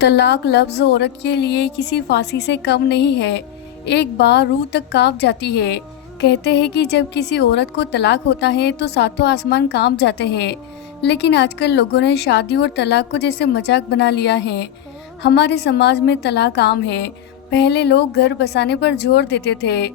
तलाक लफ्ज़ औरत के लिए किसी फांसी से कम नहीं है। एक बार रूह तक कांप जाती है। कहते हैं कि जब किसी औरत को तलाक होता है तो सातों आसमान कांप जाते हैं। लेकिन आजकल लोगों ने शादी और तलाक को जैसे मजाक बना लिया है। हमारे समाज में तलाक आम है। पहले लोग घर बसाने पर जोर देते थे,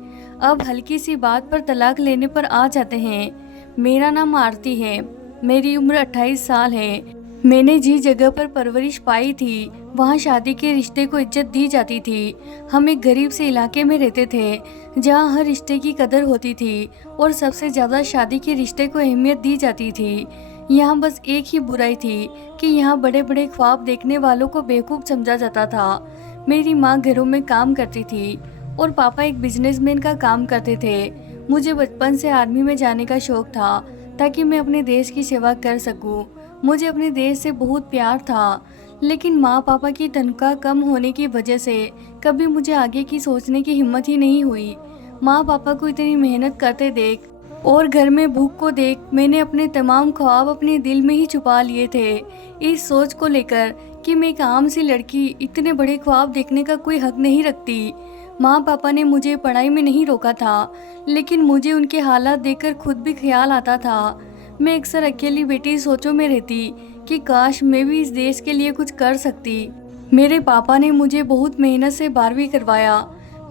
अब हल्की सी बात पर तलाक लेने पर आ जाते हैं। मेरा नाम आरती है। मेरी उम्र 28 साल है। मैंने जिस जगह पर परवरिश पाई थी वहाँ शादी के रिश्ते को इज्जत दी जाती थी। हम एक गरीब से इलाके में रहते थे जहाँ हर रिश्ते की कदर होती थी और सबसे ज़्यादा शादी के रिश्ते को अहमियत दी जाती थी। यहाँ बस एक ही बुराई थी कि यहाँ बड़े बड़े ख्वाब देखने वालों को बेवकूफ़ समझा जाता था। मेरी माँ घरों में काम करती थी और पापा एक बिजनेसमैन का काम करते थे। मुझे बचपन से आर्मी में जाने का शौक था ताकि मैं अपने देश की सेवा कर सकूं। मुझे अपने देश से बहुत प्यार था, लेकिन माँ पापा की तनख्वाह कम होने की वजह से कभी मुझे आगे की सोचने की हिम्मत ही नहीं हुई। माँ पापा को इतनी मेहनत करते देख और घर में भूख को देख मैंने अपने तमाम ख्वाब अपने दिल में ही छुपा लिए थे, इस सोच को लेकर कि मैं एक आम सी लड़की इतने बड़े ख्वाब देखने का कोई हक नहीं रखती। माँ पापा ने मुझे पढ़ाई में नहीं रोका था, लेकिन मुझे उनके हालात देखकर खुद भी ख्याल आता था। मैं अक्सर अकेली बेटी सोचों में रहती कि काश मैं भी इस देश के लिए कुछ कर सकती। मेरे पापा ने मुझे बहुत मेहनत से 12वीं करवाया।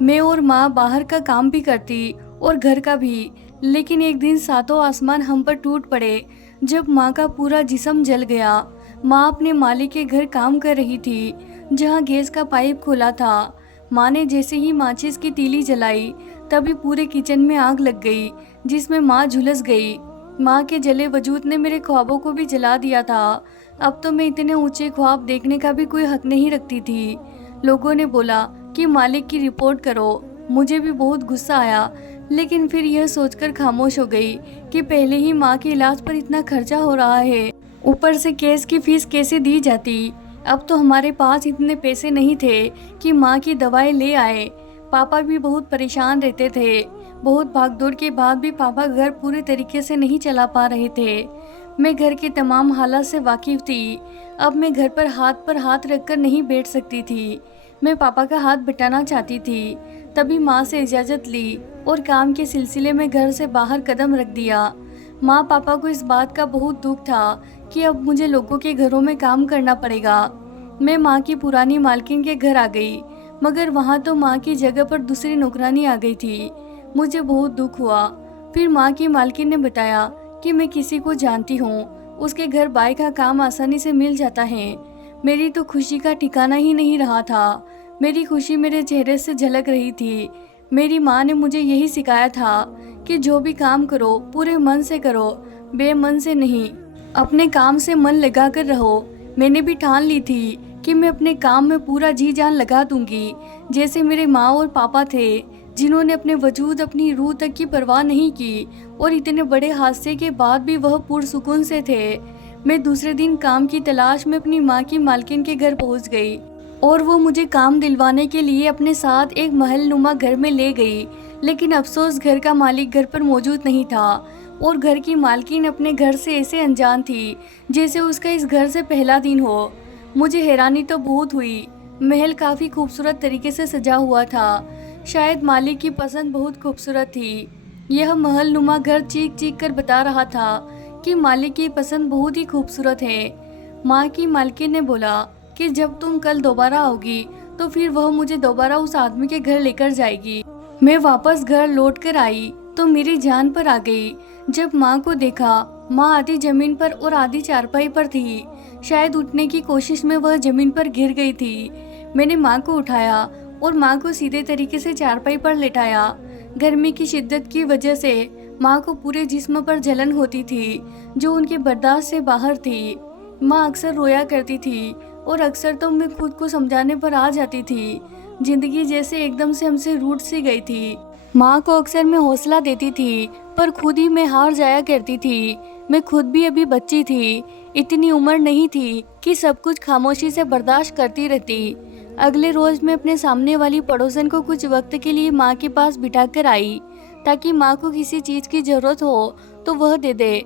मैं और माँ बाहर का काम भी करती और घर का भी, लेकिन एक दिन सातों आसमान हम पर टूट पड़े जब माँ का पूरा जिस्म जल गया। माँ अपने मालिक के घर काम कर रही थी जहाँ गैस का पाइप खुला था। माँ ने जैसे ही माचिस की तीली जलाई तभी पूरे किचन में आग लग गई जिसमें माँ झुलस गई। माँ के जले वजूद ने मेरे ख्वाबों को भी जला दिया था। अब तो मैं इतने ऊंचे ख्वाब देखने का भी कोई हक नहीं रखती थी। लोगों ने बोला कि मालिक की रिपोर्ट करो। मुझे भी बहुत गुस्सा आया, लेकिन फिर यह सोचकर खामोश हो गई कि पहले ही माँ के इलाज पर इतना खर्चा हो रहा है, ऊपर से केस की फीस कैसे दी जाती। अब तो हमारे पास इतने पैसे नहीं थे कि माँ की दवाई ले आए। पापा भी बहुत परेशान रहते थे। बहुत भागदौड़ के बाद भी पापा घर पूरे तरीके से नहीं चला पा रहे थे। मैं घर के तमाम हालात से वाकिफ थी। अब मैं घर पर हाथ रखकर नहीं बैठ सकती थी। मैं पापा का हाथ बटाना चाहती थी। तभी माँ से इजाज़त ली और काम के सिलसिले में घर से बाहर कदम रख दिया। माँ पापा को इस बात का बहुत दुख था कि अब मुझे लोगों के घरों में काम करना पड़ेगा। मैं माँ की पुरानी मालकिन के घर आ गई, मगर वहाँ तो माँ की जगह पर दूसरी नौकरानी आ गई थी। मुझे बहुत दुख हुआ। फिर माँ की मालकिन ने बताया कि मैं किसी को जानती हूँ, उसके घर बाई का काम आसानी से मिल जाता है। मेरी तो खुशी का ठिकाना ही नहीं रहा था। मेरी खुशी मेरे चेहरे से झलक रही थी। मेरी माँ ने मुझे यही सिखाया था कि जो भी काम करो पूरे मन से करो, बेमन से नहीं। अपने काम से मन लगा कर रहो। मैंने भी ठान ली थी कि मैं अपने काम में पूरा जी जान लगा दूंगी, जैसे मेरे माँ और पापा थे जिन्होंने अपने वजूद अपनी रूह तक की परवाह नहीं की और इतने बड़े हादसे के बाद भी वह पुरसुकून से थे। मैं दूसरे दिन काम की तलाश में अपनी माँ की मालकिन के घर पहुँच गई और वो मुझे काम दिलवाने के लिए अपने साथ एक महल नुमा घर में ले गई। लेकिन अफसोस घर का मालिक घर पर मौजूद नहीं था और घर की मालकिन अपने घर से ऐसे अनजान थी जैसे उसका इस घर से पहला दिन हो। मुझे हैरानी तो बहुत हुई। महल काफ़ी खूबसूरत तरीके से सजा हुआ था। शायद मालिक की पसंद बहुत खूबसूरत थी। यह महल नुमा घर चीख चीख कर बता रहा था कि मालिक की पसंद बहुत ही खूबसूरत है। माँ की मालकिन ने बोला कि जब तुम कल दोबारा आओगी तो फिर वह मुझे दोबारा उस आदमी के घर लेकर जाएगी। मैं वापस घर लौट कर आई तो मेरी जान पर आ गई। जब माँ को देखा, माँ आधी जमीन पर और आधी चारपाई पर थी। शायद उठने की कोशिश में वह जमीन पर गिर गई थी। मैंने माँ को उठाया और माँ को सीधे तरीके से चारपाई पर लेटाया। गर्मी की शिद्दत की वजह से माँ को पूरे जिस्म पर जलन होती थी जो उनके बर्दाश्त से बाहर थी। माँ अक्सर रोया करती थी और अक्सर तो मैं खुद को समझाने पर आ जाती थी। जिंदगी जैसे एकदम से हमसे रूठ सी गई थी। माँ को अक्सर मैं हौसला देती थी पर खुद ही मैं हार जाया करती थी। मैं खुद भी अभी बच्ची थी। इतनी उम्र नहीं थी कि सब कुछ खामोशी से बर्दाश्त करती रहती। अगले रोज मैं अपने सामने वाली पड़ोसन को कुछ वक्त के लिए माँ के पास बिठा कर आई ताकि माँ को किसी चीज़ की ज़रूरत हो तो वह दे दे।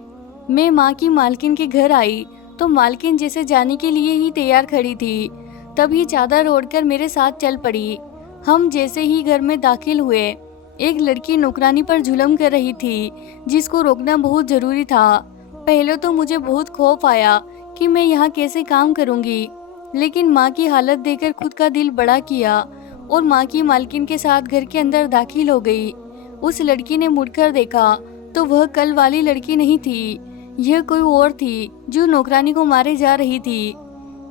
मैं माँ की मालकिन के घर आई तो मालकिन जैसे जाने के लिए ही तैयार खड़ी थी। तभी चादर ओढ़कर मेरे साथ चल पड़ी। हम जैसे ही घर में दाखिल हुए, एक लड़की नौकरानी पर जुल्म कर रही थी, जिसको रोकना बहुत जरूरी था। पहले तो मुझे बहुत खौफ आया कि मैं यहाँ कैसे काम करूँगी, लेकिन माँ की हालत देखकर खुद का दिल बड़ा किया और माँ की मालकिन के साथ घर के अंदर दाखिल हो गई। उस लड़की ने मुड़कर देखा तो वह कल वाली लड़की नहीं थी, यह कोई और थी जो नौकरानी को मारे जा रही थी।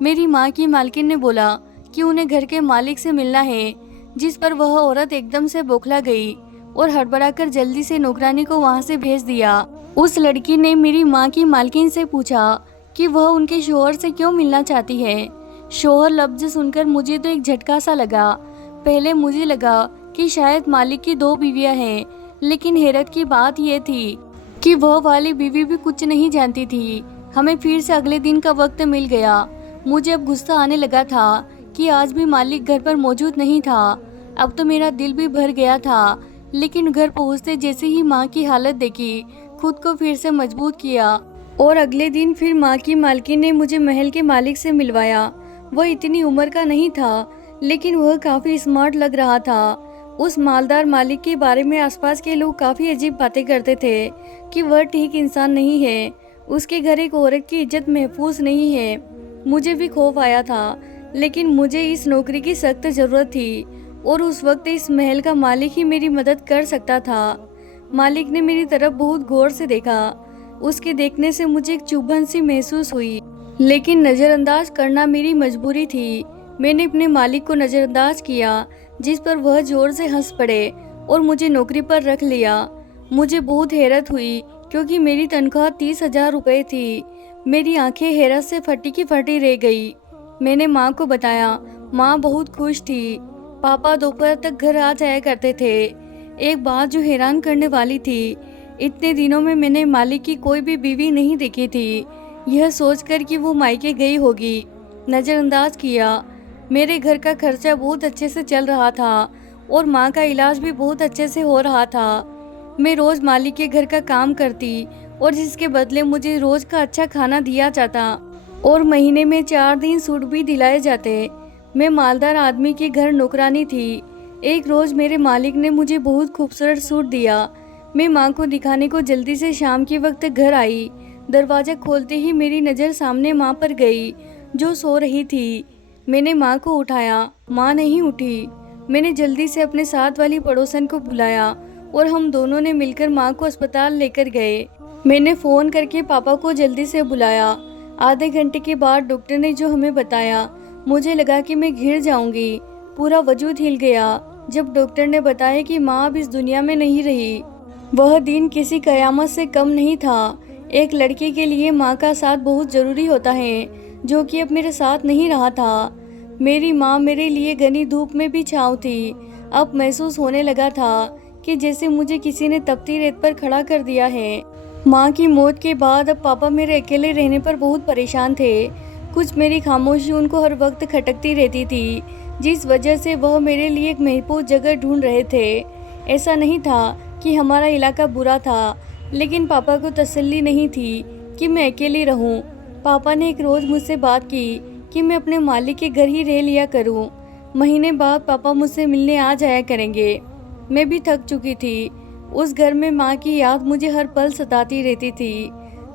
मेरी माँ की मालकिन ने बोला कि उन्हें घर के मालिक से मिलना है, जिस पर वह औरत एकदम से बौखला गई और हड़बड़ाकर जल्दी से नौकरानी को वहाँ से भेज दिया। उस लड़की ने मेरी माँ की मालकिन से पूछा कि वह उनके शोहर से क्यों मिलना चाहती है। शोहर लफ्ज सुनकर मुझे तो एक झटका सा लगा। पहले मुझे लगा कि शायद मालिक की 2 बीवियां हैं, लेकिन हैरत की बात यह थी कि वह वाली बीवी भी कुछ नहीं जानती थी। हमें फिर से अगले दिन का वक्त मिल गया। मुझे अब गुस्सा आने लगा था कि आज भी मालिक घर पर मौजूद नहीं था। अब तो मेरा दिल भी भर गया था, लेकिन घर पहुंचते जैसे ही माँ की हालत देखी, खुद को फिर से मजबूत किया और अगले दिन फिर माँ की मालकिन ने मुझे महल के मालिक से मिलवाया। वह इतनी उम्र का नहीं था, लेकिन वह काफ़ी स्मार्ट लग रहा था। उस मालदार मालिक के बारे में आसपास के लोग काफ़ी अजीब बातें करते थे कि वह ठीक इंसान नहीं है, उसके घर एक औरत की इज्जत महफूज नहीं है। मुझे भी खौफ आया था, लेकिन मुझे इस नौकरी की सख्त ज़रूरत थी और उस वक्त इस महल का मालिक ही मेरी मदद कर सकता था। मालिक ने मेरी तरफ बहुत गौर से देखा। उसके देखने से मुझे एक चुभन सी महसूस हुई, लेकिन नज़रअंदाज करना मेरी मजबूरी थी। मैंने अपने मालिक को नज़रअंदाज किया, जिस पर वह जोर से हंस पड़े और मुझे नौकरी पर रख लिया। मुझे बहुत हैरत हुई क्योंकि मेरी तनख्वाह 30,000 रुपये थी। मेरी आंखें हैरत से फटी की फटी रह गई। मैंने माँ को बताया। माँ बहुत खुश थी। पापा दोपहर तक घर आ जाया करते थे। एक बात जो हैरान करने वाली थी, इतने दिनों में मैंने मालिक की कोई भी बीवी नहीं देखी थी। यह सोचकर कि वो मायके गई होगी, नज़रअंदाज किया। मेरे घर का खर्चा बहुत अच्छे से चल रहा था और माँ का इलाज भी बहुत अच्छे से हो रहा था। मैं रोज़ मालिक के घर का काम करती और जिसके बदले मुझे रोज़ का अच्छा खाना दिया जाता और महीने में 4 दिन सूट भी दिलाए जाते। मैं मालदार आदमी के घर नौकरानी थी। एक रोज़ मेरे मालिक ने मुझे बहुत खूबसूरत सूट दिया। मैं माँ को दिखाने को जल्दी से शाम के वक्त घर आई। दरवाज़ा खोलते ही मेरी नज़र सामने माँ पर गई, जो सो रही थी। मैंने माँ को उठाया, माँ नहीं उठी। मैंने जल्दी से अपने साथ वाली पड़ोसन को बुलाया और हम दोनों ने मिलकर माँ को अस्पताल लेकर गए। मैंने फ़ोन करके पापा को जल्दी से बुलाया। आधे घंटे के बाद डॉक्टर ने जो हमें बताया, मुझे लगा कि मैं गिर जाऊंगी। पूरा वजूद हिल गया जब डॉक्टर ने बताया कि माँ अब इस दुनिया में नहीं रही। वह दिन किसी कयामत से कम नहीं था। एक लड़के के लिए माँ का साथ बहुत ज़रूरी होता है, जो कि अब मेरे साथ नहीं रहा था। मेरी माँ मेरे लिए घनी धूप में भी छाँव थी। अब महसूस होने लगा था कि जैसे मुझे किसी ने तपती रेत पर खड़ा कर दिया है। माँ की मौत के बाद अब पापा मेरे अकेले रहने पर बहुत परेशान थे। कुछ मेरी खामोशी उनको हर वक्त खटकती रहती थी, जिस वजह से वह मेरे लिए एक महफूज जगह ढूंढ रहे थे। ऐसा नहीं था कि हमारा इलाका बुरा था, लेकिन पापा को तसल्ली नहीं थी कि मैं अकेली रहूं। पापा ने एक रोज़ मुझसे बात की कि मैं अपने मालिक के घर ही रह लिया करूं। महीने बाद पापा मुझसे मिलने आ जाया करेंगे। मैं भी थक चुकी थी। उस घर में माँ की याद मुझे हर पल सताती रहती थी।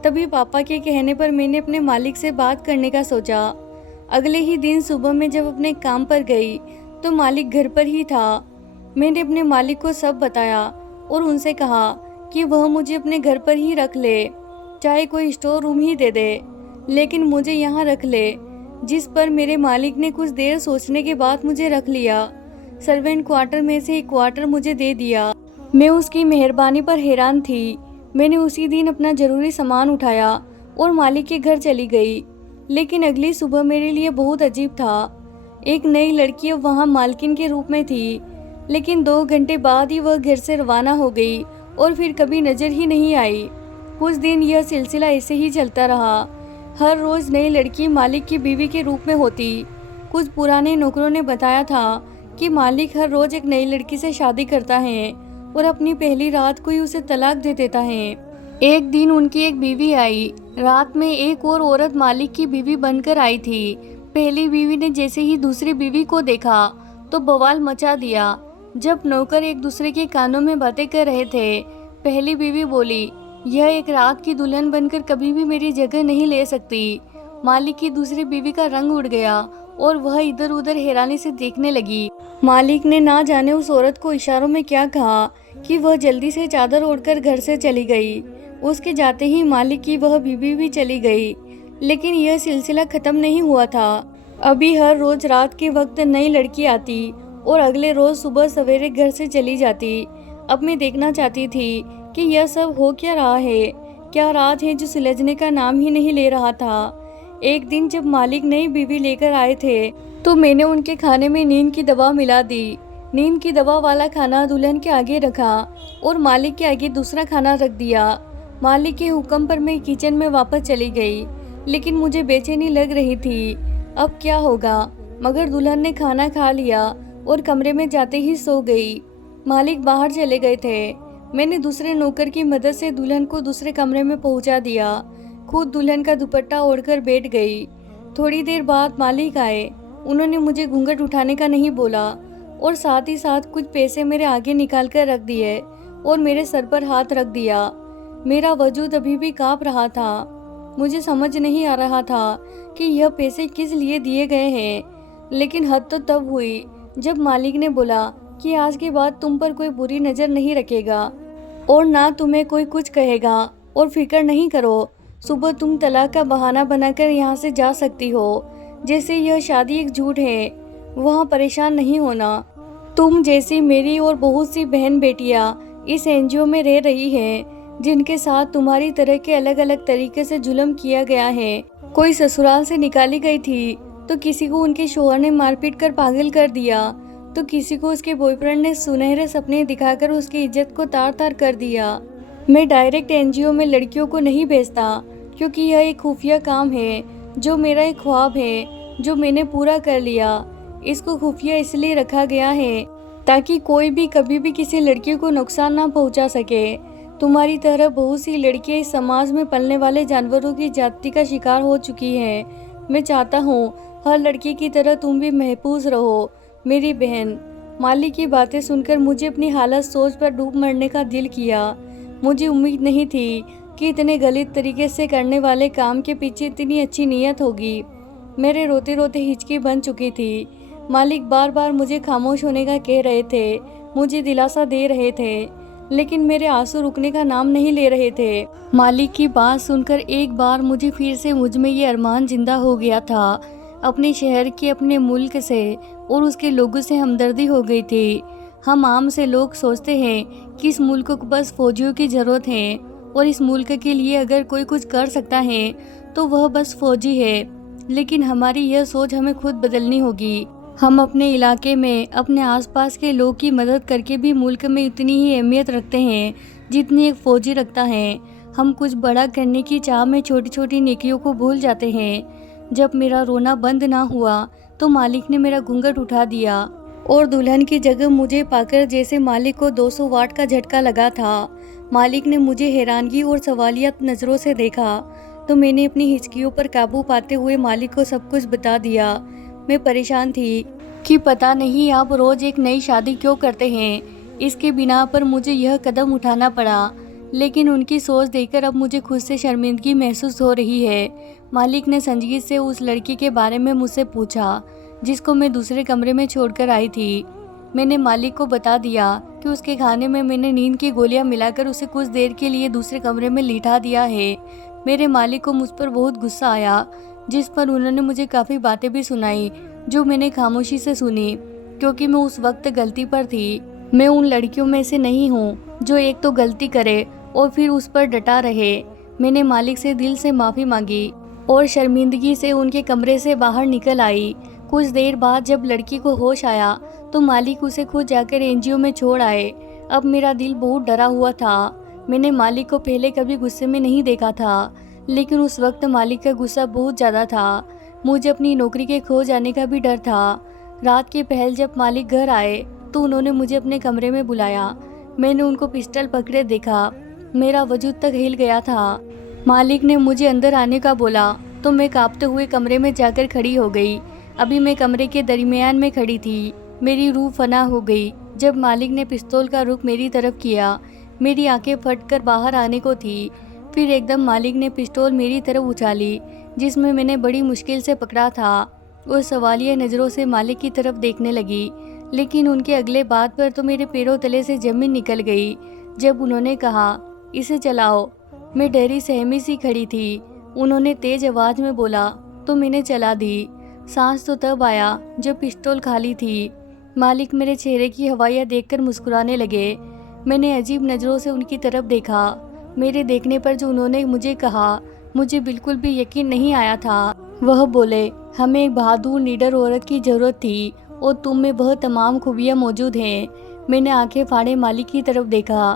तभी पापा के कहने पर मैंने अपने मालिक से बात करने का सोचा। अगले ही दिन सुबह में जब अपने काम पर गई तो मालिक घर पर ही था। मैंने अपने मालिक को सब बताया और उनसे कहा कि वह मुझे अपने घर पर ही रख ले, चाहे कोई स्टोर रूम ही दे दे, लेकिन मुझे यहाँ रख ले। जिस पर मेरे मालिक ने कुछ देर सोचने के बाद मुझे रख लिया। सर्वेंट क्वार्टर में से एक क्वार्टर मुझे दे दिया। मैं उसकी मेहरबानी पर हैरान थी। मैंने उसी दिन अपना ज़रूरी सामान उठाया और मालिक के घर चली गई। लेकिन अगली सुबह मेरे लिए बहुत अजीब था। एक नई लड़की अब वहाँ मालकिन के रूप में थी, लेकिन 2 घंटे बाद ही वह घर से रवाना हो गई और फिर कभी नज़र ही नहीं आई। कुछ दिन यह सिलसिला ऐसे ही चलता रहा। हर रोज़ नई लड़की मालिक की बीवी के रूप में होती। कुछ पुराने नौकरों ने बताया था कि मालिक हर रोज़ एक नई लड़की से शादी करता है और अपनी पहली रात को ही उसे तलाक दे देता है। एक दिन उनकी एक बीवी आई। रात में एक और औरत मालिक की बीवी बनकर आई थी। पहली बीवी ने जैसे ही दूसरी बीवी को देखा तो बवाल मचा दिया। जब नौकर एक दूसरे के कानों में बातें कर रहे थे, पहली बीवी बोली, यह एक रात की दुल्हन बनकर कभी भी मेरी जगह नहीं ले सकती। मालिक की दूसरी बीवी का रंग उड़ गया और वह इधर उधर हैरानी से देखने लगी। मालिक ने ना जाने उस औरत को इशारों में क्या कहा कि वह जल्दी से चादर ओढ़कर घर से चली गई। उसके जाते ही मालिक की वह बीवी भी चली गई। लेकिन यह सिलसिला खत्म नहीं हुआ था। अभी हर रोज रात के वक्त नई लड़की आती और अगले रोज सुबह सवेरे घर से चली जाती। अब मैं देखना चाहती थी कि यह सब हो क्या रहा है। क्या रात है जो सुलझने का नाम ही नहीं ले रहा था। एक दिन जब मालिक नई बीवी लेकर आए थे तो मैंने उनके खाने में नींद की दवा मिला दी। नींद की दवा वाला खाना दुल्हन के आगे रखा और मालिक के आगे दूसरा खाना रख दिया। मालिक के हुक्म पर मैं किचन में वापस चली गई, लेकिन मुझे बेचैनी लग रही थी। अब क्या होगा। मगर दुल्हन ने खाना खा लिया और कमरे में जाते ही सो गई। मालिक बाहर चले गए थे। मैंने दूसरे नौकर की मदद से दुल्हन को दूसरे कमरे में पहुंचा दिया। खुद दुल्हन का दुपट्टा ओढ़कर बैठ गई। थोड़ी देर बाद मालिक आए। उन्होंने मुझे घूंघट उठाने का नहीं बोला और साथ ही साथ कुछ पैसे मेरे आगे निकाल कर रख दिए और मेरे सर पर हाथ रख दिया। मेरा वजूद अभी भी कांप रहा था। मुझे समझ नहीं आ रहा था कि यह पैसे किस लिए दिए गए हैं। लेकिन हद तो तब हुई जब मालिक ने बोला कि आज के बाद तुम पर कोई बुरी नज़र नहीं रखेगा और ना तुम्हें कोई कुछ कहेगा, और फिक्र नहीं करो, सुबह तुम तलाक का बहाना बनाकर यहाँ से जा सकती हो। जैसे यह शादी एक झूठ है, वहाँ परेशान नहीं होना। तुम जैसी मेरी और बहुत सी बहन बेटियाँ इस एनजीओ में रह रही हैं, जिनके साथ तुम्हारी तरह के अलग अलग तरीके से जुल्म किया गया है। कोई ससुराल से निकाली गई थी तो किसी को उनके शोहर ने मारपीट कर पागल कर दिया, तो किसी को उसके बॉयफ्रेंड ने सुनहरे सपने दिखाकर उसकी इज्जत को तार तार कर दिया। मैं डायरेक्ट एनजीओ में लड़कियों को नहीं भेजता, क्योंकि यह एक खुफिया काम है जो मेरा एक ख्वाब है जो मैंने पूरा कर लिया। इसको खुफिया इसलिए रखा गया है ताकि कोई भी कभी भी किसी लड़की को नुकसान ना पहुंचा सके। तुम्हारी तरह बहुत सी लड़कियां इस समाज में पलने वाले जानवरों की जाति का शिकार हो चुकी हैं। मैं चाहता हूँ हर लड़की की तरह तुम भी महफूज रहो, मेरी बहन। मालिक की बातें सुनकर मुझे अपनी हालत सोच पर डूब मरने का दिल किया। मुझे उम्मीद नहीं थी कि इतने गलत तरीके से करने वाले काम के पीछे इतनी अच्छी नीयत होगी। मेरे रोते रोते हिचकी बन चुकी थी। मालिक बार बार मुझे खामोश होने का कह रहे थे, मुझे दिलासा दे रहे थे, लेकिन मेरे आंसू रुकने का नाम नहीं ले रहे थे। मालिक की बात सुनकर एक बार मुझे फिर से मुझ में ये अरमान जिंदा हो गया था। अपने शहर के, अपने मुल्क से और उसके लोगों से हमदर्दी हो गई थी। हम आम से लोग सोचते हैं कि इस मुल्क को बस फौजियों की ज़रूरत है और इस मुल्क के लिए अगर कोई कुछ कर सकता है तो वह बस फौजी है। लेकिन हमारी यह सोच हमें खुद बदलनी होगी। हम अपने इलाके में अपने आसपास के लोग की मदद करके भी मुल्क में उतनी ही अहमियत रखते हैं जितनी एक फौजी रखता है। हम कुछ बड़ा करने की चाह में छोटी छोटी नेकियों को भूल जाते हैं। जब मेरा रोना बंद ना हुआ तो मालिक ने मेरा घूंघट उठा दिया और दुल्हन की जगह मुझे पाकर जैसे मालिक को 200 वाट का झटका लगा था। मालिक ने मुझे हैरानगी और सवालिया नज़रों से देखा तो मैंने अपनी हिचकियों पर काबू पाते हुए मालिक को सब कुछ बता दिया। मैं परेशान थी कि पता नहीं आप रोज़ एक नई शादी क्यों करते हैं। इसके बिना पर मुझे यह कदम उठाना पड़ा, लेकिन उनकी सोच देखकर अब मुझे खुद से शर्मिंदगी महसूस हो रही है। मालिक ने संजीत से उस लड़की के बारे में मुझसे पूछा जिसको मैं दूसरे कमरे में छोड़कर आई थी। मैंने मालिक को बता दिया कि उसके खाने में मैंने नींद की गोलियां मिलाकर उसे कुछ देर के लिए दूसरे कमरे में लिटा दिया है। मेरे मालिक को मुझ पर बहुत गुस्सा आया, जिस पर उन्होंने मुझे काफ़ी बातें भी सुनाई जो मैंने खामोशी से सुनी, क्योंकि मैं उस वक्त गलती पर थी। मैं उन लड़कियों में से नहीं हूँ जो एक तो गलती करे और फिर उस पर डटा रहे। मैंने मालिक से दिल से माफ़ी मांगी और शर्मिंदगी से उनके कमरे से बाहर निकल आई। कुछ देर बाद जब लड़की को होश आया तो मालिक उसे खुद जाकर एनजीओ में छोड़ आए। अब मेरा दिल बहुत डरा हुआ था। मैंने मालिक को पहले कभी गुस्से में नहीं देखा था, लेकिन उस वक्त मालिक का गुस्सा बहुत ज़्यादा था। मुझे अपनी नौकरी के खो जाने का भी डर था। रात के पहल जब मालिक घर आए तो उन्होंने मुझे अपने कमरे में बुलाया। मैंने उनको पिस्टल पकड़े देखा। मेरा वजूद तक हिल गया था। मालिक ने मुझे अंदर आने का बोला तो मैं कांपते हुए कमरे में जाकर खड़ी हो गई। अभी मैं कमरे के दरमियान में खड़ी थी। मेरी रूह फना हो गई जब मालिक ने पिस्तौल का रुख मेरी तरफ किया। मेरी आंखें फटकर बाहर आने को थी। फिर एकदम मालिक ने पिस्तौल मेरी तरफ उछाली, जिसमें मैंने बड़ी मुश्किल से पकड़ा था, और सवालिया नज़रों से मालिक की तरफ देखने लगी। लेकिन उनके अगले बात पर तो मेरे पैरों तले से ज़मीन निकल गई जब उन्होंने कहा, इसे चलाओ। मैं डरी सहमी सी खड़ी थी। उन्होंने तेज आवाज़ में बोला तो मैंने चला दी। सांस तो तब आया जब पिस्तौल खाली थी। मालिक मेरे चेहरे की हवाइयाँ देखकर मुस्कुराने लगे। मैंने अजीब नज़रों से उनकी तरफ देखा। मेरे देखने पर जो उन्होंने मुझे कहा, मुझे बिल्कुल भी यकीन नहीं आया था। वह बोले, हमें एक बहादुर निडर औरत की ज़रूरत थी और तुम में वह तमाम खूबियाँ मौजूद हैं। मैंने आंखें फाड़े मालिक की तरफ देखा।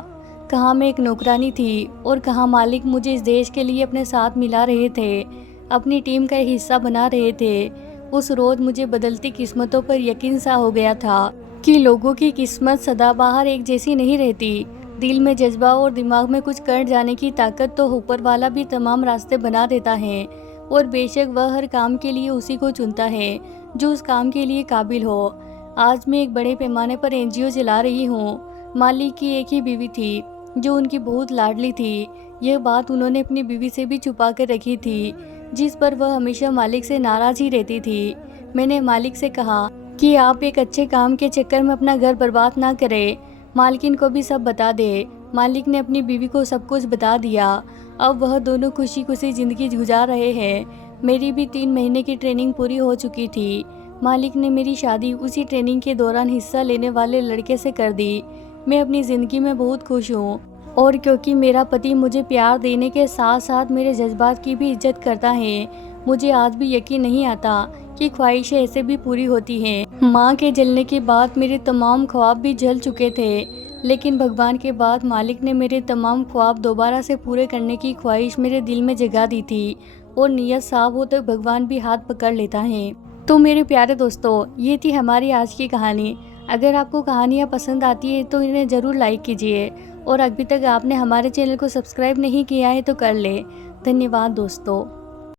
कहाँ मैं एक नौकरानी थी और कहाँ मालिक मुझे इस देश के लिए अपने साथ मिला रहे थे, अपनी टीम का एक हिस्सा बना रहे थे। उस रोज़ मुझे बदलती किस्मतों पर यकीन सा हो गया था कि लोगों की किस्मत सदाबहार एक जैसी नहीं रहती। दिल में जज्बा और दिमाग में कुछ कर जाने की ताकत तो ऊपर वाला भी तमाम रास्ते बना देता है, और बेशक वह हर काम के लिए उसी को चुनता है जो उस काम के लिए काबिल हो। आज मैं एक बड़े पैमाने पर एनजीओ चला रही हूँ। मालिक की एक ही बीवी थी जो उनकी बहुत लाडली थी। यह बात उन्होंने अपनी बीवी से भी छुपा कर रखी थी, जिस पर वह हमेशा मालिक से नाराज ही रहती थी। मैंने मालिक से कहा कि आप एक अच्छे काम के चक्कर में अपना घर बर्बाद ना करें, मालकिन को भी सब बता दे। मालिक ने अपनी बीवी को सब कुछ बता दिया। अब वह दोनों खुशी खुशी ज़िंदगी गुजार रहे हैं। मेरी भी 3 महीने की ट्रेनिंग पूरी हो चुकी थी। मालिक ने मेरी शादी उसी ट्रेनिंग के दौरान हिस्सा लेने वाले लड़के से कर दी। मैं अपनी ज़िंदगी में बहुत खुश हूँ, और क्योंकि मेरा पति मुझे प्यार देने के साथ साथ मेरे जज्बात की भी इज्जत करता है, मुझे आज भी यकीन नहीं आता कि ख्वाहिशें ऐसे भी पूरी होती हैं। माँ के जलने के बाद मेरे तमाम ख्वाब भी जल चुके थे, लेकिन भगवान के बाद मालिक ने मेरे तमाम ख्वाब दोबारा से पूरे करने की ख्वाहिश मेरे दिल में जगा दी थी, और नीयत साफ हो तो भगवान भी हाथ पकड़ लेता है। तो मेरे प्यारे दोस्तों, ये थी हमारी आज की कहानी। अगर आपको कहानियाँ पसंद आती है तो इन्हें ज़रूर लाइक कीजिए, और अभी तक आपने हमारे चैनल को सब्सक्राइब नहीं किया है तो कर ले। धन्यवाद दोस्तों।